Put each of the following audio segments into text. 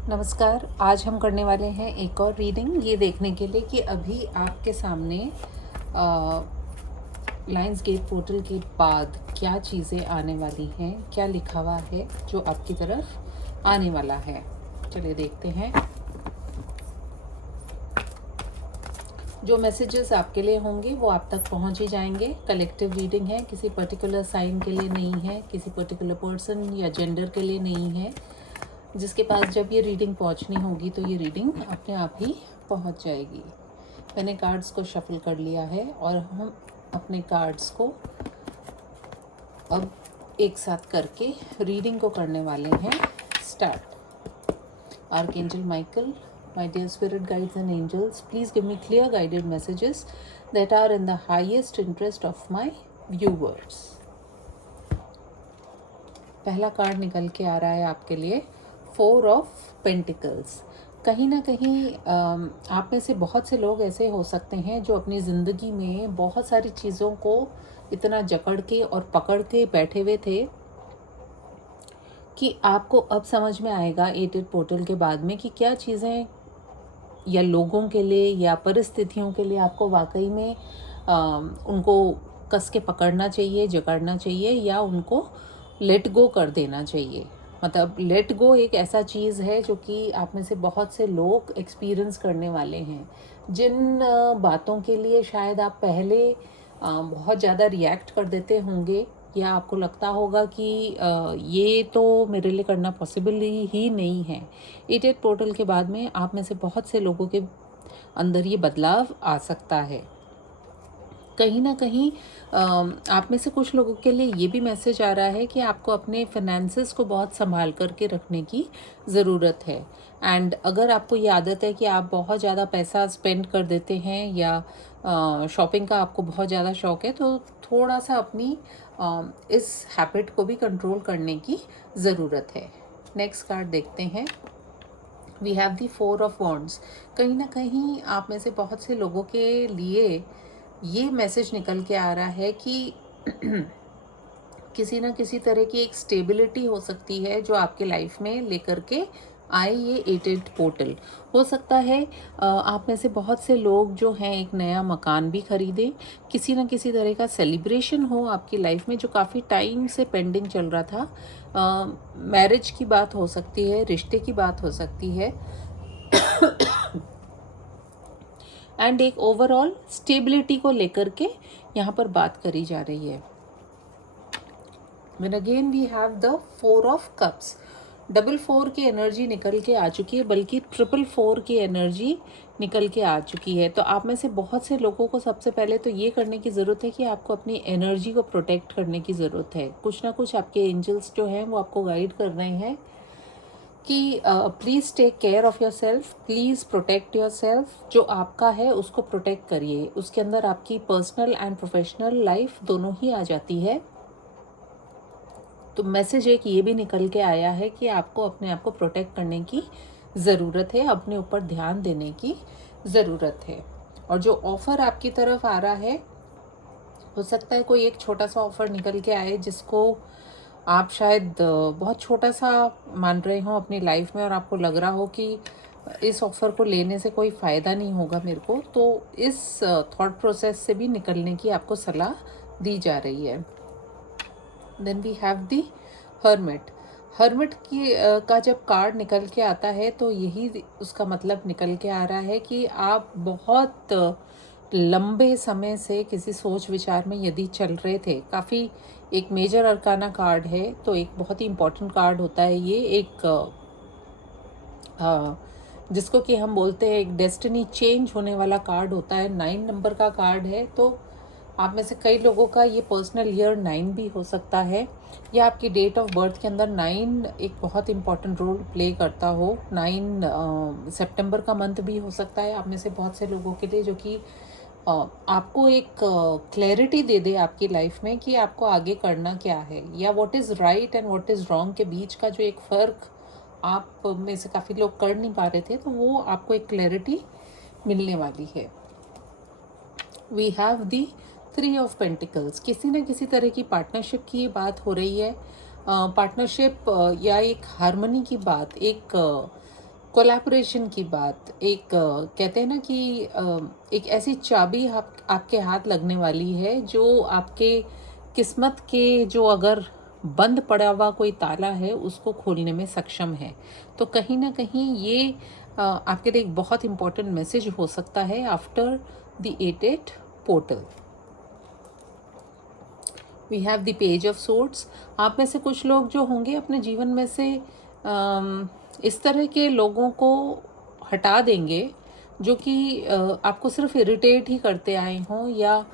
नमस्कार। आज हम करने वाले हैं एक और रीडिंग, ये देखने के लिए कि अभी आपके सामने लायंस गेट पोर्टल के बाद क्या चीज़ें आने वाली हैं, क्या लिखा हुआ है जो आपकी तरफ आने वाला है। चलिए देखते हैं। जो मैसेजेस आपके लिए होंगे वो आप तक पहुंच ही जाएंगे। कलेक्टिव रीडिंग है, किसी पर्टिकुलर साइन के लिए नहीं है, किसी पर्टिकुलर पर्सन या जेंडर के लिए नहीं है। जिसके पास जब ये रीडिंग पहुंचनी होगी तो ये रीडिंग अपने आप ही पहुंच जाएगी। मैंने कार्ड्स को शफल कर लिया है और हम अपने कार्ड्स को अब एक साथ करके रीडिंग को करने वाले हैं start. Archangel Michael, my dear spirit guides and angels, please give me clear guided messages that are in the highest interest of my viewers। पहला कार्ड निकल के आ रहा है आपके लिए, 4 ऑफ पेंटिकल्स। कहीं ना कहीं आप में से बहुत से लोग ऐसे हो सकते हैं जो अपनी ज़िंदगी में बहुत सारी चीज़ों को इतना जकड़ के और पकड़ के बैठे हुए थे कि आपको अब समझ में आएगा 8 पोर्टल के बाद में कि क्या चीज़ें या लोगों के लिए या परिस्थितियों के लिए आपको वाकई में उनको कस के पकड़ना चाहिए, जकड़ना चाहिए या उनको लेट गो कर देना चाहिए। मतलब लेट गो एक ऐसा चीज़ है जो कि आप में से बहुत से लोग एक्सपीरियंस करने वाले हैं। जिन बातों के लिए शायद आप पहले बहुत ज़्यादा रिएक्ट कर देते होंगे या आपको लगता होगा कि ये तो मेरे लिए करना पॉसिबल ही नहीं है। 8 पोर्टल के बाद में आप में से बहुत से लोगों के अंदर ये बदलाव आ सकता है। कहीं ना कहीं आप में से कुछ लोगों के लिए ये भी मैसेज आ रहा है कि आपको अपने फाइनेंसेस को बहुत संभाल करके रखने की ज़रूरत है। एंड अगर आपको ये आदत है कि आप बहुत ज़्यादा पैसा स्पेंड कर देते हैं या शॉपिंग का आपको बहुत ज़्यादा शौक है, तो थोड़ा सा अपनी इस हैबिट को भी कंट्रोल करने की ज़रूरत है। नेक्स्ट कार्ड देखते हैं। We have the 4 of wands. कहीं ना कहीं आप में से बहुत से लोगों के लिए ये मैसेज निकल के आ रहा है कि किसी ना किसी तरह की एक स्टेबिलिटी हो सकती है जो आपके लाइफ में लेकर के आए ये 8 पोर्टल। हो सकता है आप में से बहुत से लोग जो हैं एक नया मकान भी खरीदें, किसी ना किसी तरह का सेलिब्रेशन हो आपकी लाइफ में जो काफ़ी टाइम से पेंडिंग चल रहा था। मैरिज की बात हो सकती है, रिश्ते की बात हो सकती है एंड एक ओवरऑल स्टेबिलिटी को लेकर के यहाँ पर बात करी जा रही है। Then again we have the 4 of cups। 4 की एनर्जी निकल के आ चुकी है, बल्कि 4 की एनर्जी निकल के आ चुकी है। तो आप में से बहुत से लोगों को सबसे पहले तो ये करने की ज़रूरत है कि आपको अपनी एनर्जी को प्रोटेक्ट करने की ज़रूरत है। कुछ ना कुछ आपके एंजल्स जो हैं वो आपको गाइड कर रहे हैं कि please take care of yourself, please protect yourself. जो आपका है उसको प्रोटेक्ट करिए। उसके अंदर आपकी पर्सनल एंड प्रोफेशनल लाइफ दोनों ही आ जाती है। तो मैसेज एक ये भी निकल के आया है कि आपको अपने आप को प्रोटेक्ट करने की ज़रूरत है, अपने ऊपर ध्यान देने की ज़रूरत है। और जो ऑफ़र आपकी तरफ आ रहा है, हो सकता है कोई एक छोटा सा ऑफ़र निकल के आए जिसको आप शायद बहुत छोटा सा मान रहे हो अपनी लाइफ में और आपको लग रहा हो कि इस ऑफ़र को लेने से कोई फ़ायदा नहीं होगा मेरे को। तो इस थॉट प्रोसेस से भी निकलने की आपको सलाह दी जा रही है। Then we have the hermit. Hermit की का जब कार्ड निकल के आता है तो यही उसका मतलब निकल के आ रहा है कि आप बहुत लंबे समय से किसी सोच विचार में यदि चल रहे थे। काफ़ी एक मेजर अरकाना कार्ड है, तो एक बहुत ही इम्पोर्टेंट कार्ड होता है ये। एक जिसको कि हम बोलते हैं एक डेस्टिनी चेंज होने वाला कार्ड होता है। 9 नंबर का कार्ड है। तो आप में से कई लोगों का ये पर्सनल ईयर 9 भी हो सकता है या आपकी डेट ऑफ बर्थ के अंदर 9 एक बहुत इंपॉर्टेंट रोल प्ले करता हो। 9 सितंबर का मंथ भी हो सकता है आप में से बहुत से लोगों के लिए, जो कि आपको एक क्लैरिटी दे दे आपकी लाइफ में कि आपको आगे करना क्या है, या what is right and what is wrong के बीच का जो एक फ़र्क आप में से काफ़ी लोग कर नहीं पा रहे थे, तो वो आपको एक क्लैरिटी मिलने वाली है। We have the 3 of pentacles. किसी न किसी तरह की पार्टनरशिप की ये बात हो रही है। पार्टनरशिप या एक हार्मनी की बात, एक कोलैबोरेशन की बात, एक कहते हैं ना कि एक ऐसी चाबी आपके हाथ लगने वाली है जो आपके किस्मत के जो अगर बंद पड़ा हुआ कोई ताला है उसको खोलने में सक्षम है। तो कहीं ना कहीं ये आपके लिए एक बहुत इम्पोर्टेंट मैसेज हो सकता है after the 8 portal. We have the page of swords. आप में से कुछ लोग जो होंगे अपने जीवन में से इस तरह के लोगों को हटा देंगे जो कि आपको सिर्फ इरिटेट ही करते आए हों, या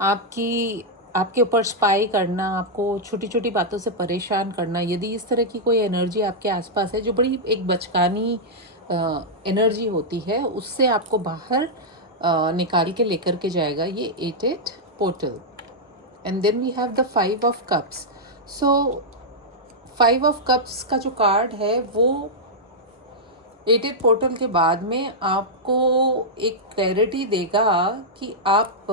आपके ऊपर स्पाई करना, आपको छोटी छोटी बातों से परेशान करना। यदि इस तरह की कोई एनर्जी आपके आसपास है जो बड़ी एक बचकानी एनर्जी होती है, उससे आपको बाहर निकाल के लेकर के जाएगा ये 8 portal. And then we have the 5 of cups. So 5 of cups का जो कार्ड है वो 8 पोर्टल के बाद में आपको एक क्लैरिटी देगा कि आप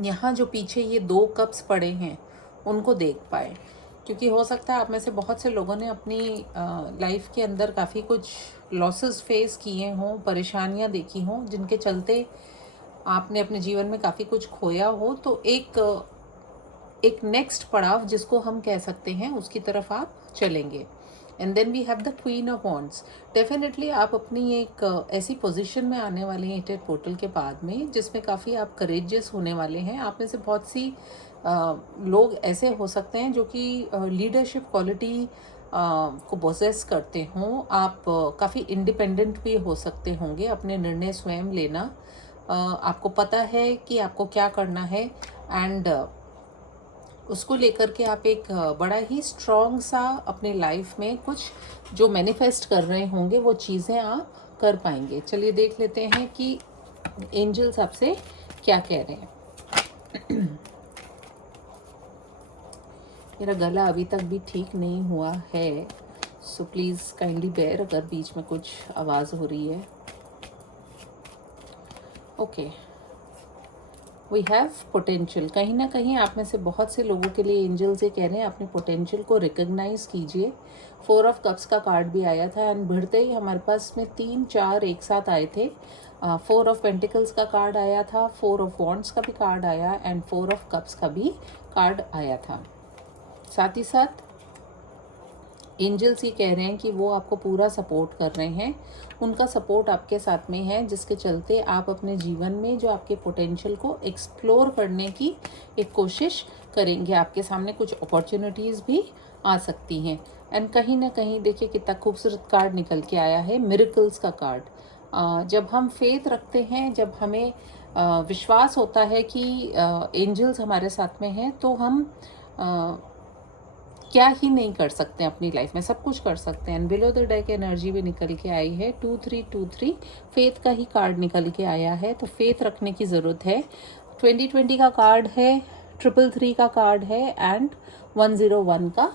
यहाँ जो पीछे ये 2 कप्स पड़े हैं उनको देख पाए। क्योंकि हो सकता है आप में से बहुत से लोगों ने अपनी लाइफ के अंदर काफ़ी कुछ लॉसेस फेस किए हों, परेशानियाँ देखी हों, जिनके चलते आपने अपने जीवन में काफ़ी कुछ खोया हो। तो एक नेक्स्ट पड़ाव जिसको हम कह सकते हैं उसकी तरफ आप चलेंगे। And then we have the queen of wands. Definitely आप अपनी एक ऐसी पोजीशन में आने वाले हैं 8 पोर्टल के बाद में जिसमें काफ़ी आप करेजियस होने वाले हैं। आप में से बहुत सी लोग ऐसे हो सकते हैं जो कि लीडरशिप क्वालिटी को पोजेस करते हों। आप काफ़ी इंडिपेंडेंट भी हो सकते होंगे, अपने निर्णय स्वयं लेना आपको पता है कि आपको क्या करना है, एंड उसको लेकर के आप एक बड़ा ही स्ट्रॉन्ग सा अपने लाइफ में कुछ जो मैनिफेस्ट कर रहे होंगे वो चीज़ें आप कर पाएंगे। चलिए देख लेते हैं कि एंजल्स आपसे क्या कह रहे हैं। मेरा गला अभी तक भी ठीक नहीं हुआ है, सो प्लीज़ काइंडली बेयर अगर बीच में कुछ आवाज़ हो रही है। Okay, we have potential. कहीं ना कहीं आप में से बहुत से लोगों के लिए एंजल्स ये कह रहे हैं अपने पोटेंशियल को रिकग्नाइज कीजिए। 4 ऑफ कप्स का कार्ड भी आया था एंड भिड़ते ही हमारे पास में 3-4 एक साथ आए थे। 4 ऑफ पेंटिकल्स का कार्ड आया था, 4 ऑफ वॉन्ड्स का भी कार्ड आया एंड 4 ऑफ कप्स का भी कार्ड आया था। साथ ही साथ एंजल्स ये कह रहे हैं कि वो आपको पूरा सपोर्ट कर रहे हैं, उनका सपोर्ट आपके साथ में है, जिसके चलते आप अपने जीवन में जो आपके पोटेंशियल को एक्सप्लोर करने की एक कोशिश करेंगे। आपके सामने कुछ अपॉर्चुनिटीज़ भी आ सकती हैं। एंड कहीं ना कहीं देखिए कितना खूबसूरत कार्ड निकल के आया है, मिरेकल्स का कार्ड। जब हम फेथ रखते हैं, जब हमें विश्वास होता है कि एंजल्स हमारे साथ में हैं, तो हम क्या ही नहीं कर सकते हैं अपनी लाइफ में, सब कुछ कर सकते हैं। बिलो द डेक एनर्जी भी निकल के आई है, 2323 फेथ का ही कार्ड निकल के आया है। तो फेथ रखने की ज़रूरत है। 2020 का कार्ड है, 333 का कार्ड है एंड 101 का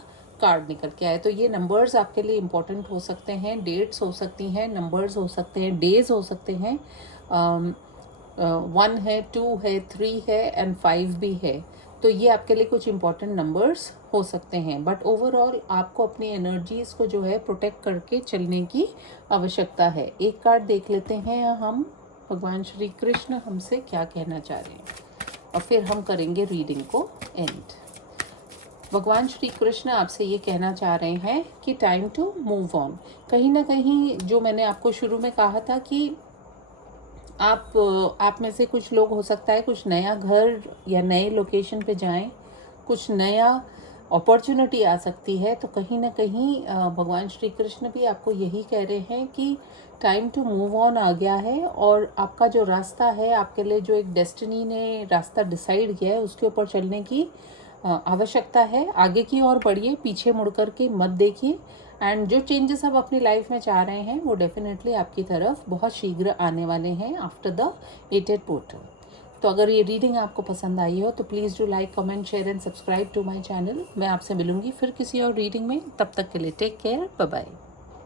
कार्ड निकल के आया। तो ये नंबर्स आपके लिए इम्पोर्टेंट हो सकते हैं, डेट्स हो सकती हैं, नंबर्स हो सकते हैं, डेज हो सकते हैं। 1 है, 2 है, 3 है एंड 5 भी है। तो ये आपके लिए कुछ इंपॉर्टेंट नंबर्स हो सकते हैं। बट ओवरऑल आपको अपनी एनर्जीज को जो है प्रोटेक्ट करके चलने की आवश्यकता है। एक कार्ड देख लेते हैं हम, भगवान श्री कृष्ण हमसे क्या कहना चाह रहे हैं, और फिर हम करेंगे रीडिंग को एंड। भगवान श्री कृष्ण आपसे ये कहना चाह रहे हैं कि टाइम टू मूव ऑन। कहीं ना कहीं जो मैंने आपको शुरू में कहा था कि आप में से कुछ लोग हो सकता है कुछ नया घर या नए लोकेशन पे जाएं, कुछ नया अपॉर्चुनिटी आ सकती है। तो कहीं ना कहीं भगवान श्री कृष्ण भी आपको यही कह रहे हैं कि टाइम टू मूव ऑन आ गया है, और आपका जो रास्ता है, आपके लिए जो एक डेस्टिनी ने रास्ता डिसाइड किया है, उसके ऊपर चलने की आवश्यकता है। आगे की ओर बढ़िए, पीछे मुड़ कर के मत देखिए। एंड जो चेंजेस आप अपनी लाइफ में चाह रहे हैं वो डेफिनेटली आपकी तरफ बहुत शीघ्र आने वाले हैं आफ्टर द 8 पोर्टल। तो अगर ये रीडिंग आपको पसंद आई हो तो please do like, comment, share and subscribe to my channel. मैं आपसे मिलूंगी फिर किसी और रीडिंग में। तब तक के लिए टेक केयर, बाय बाय।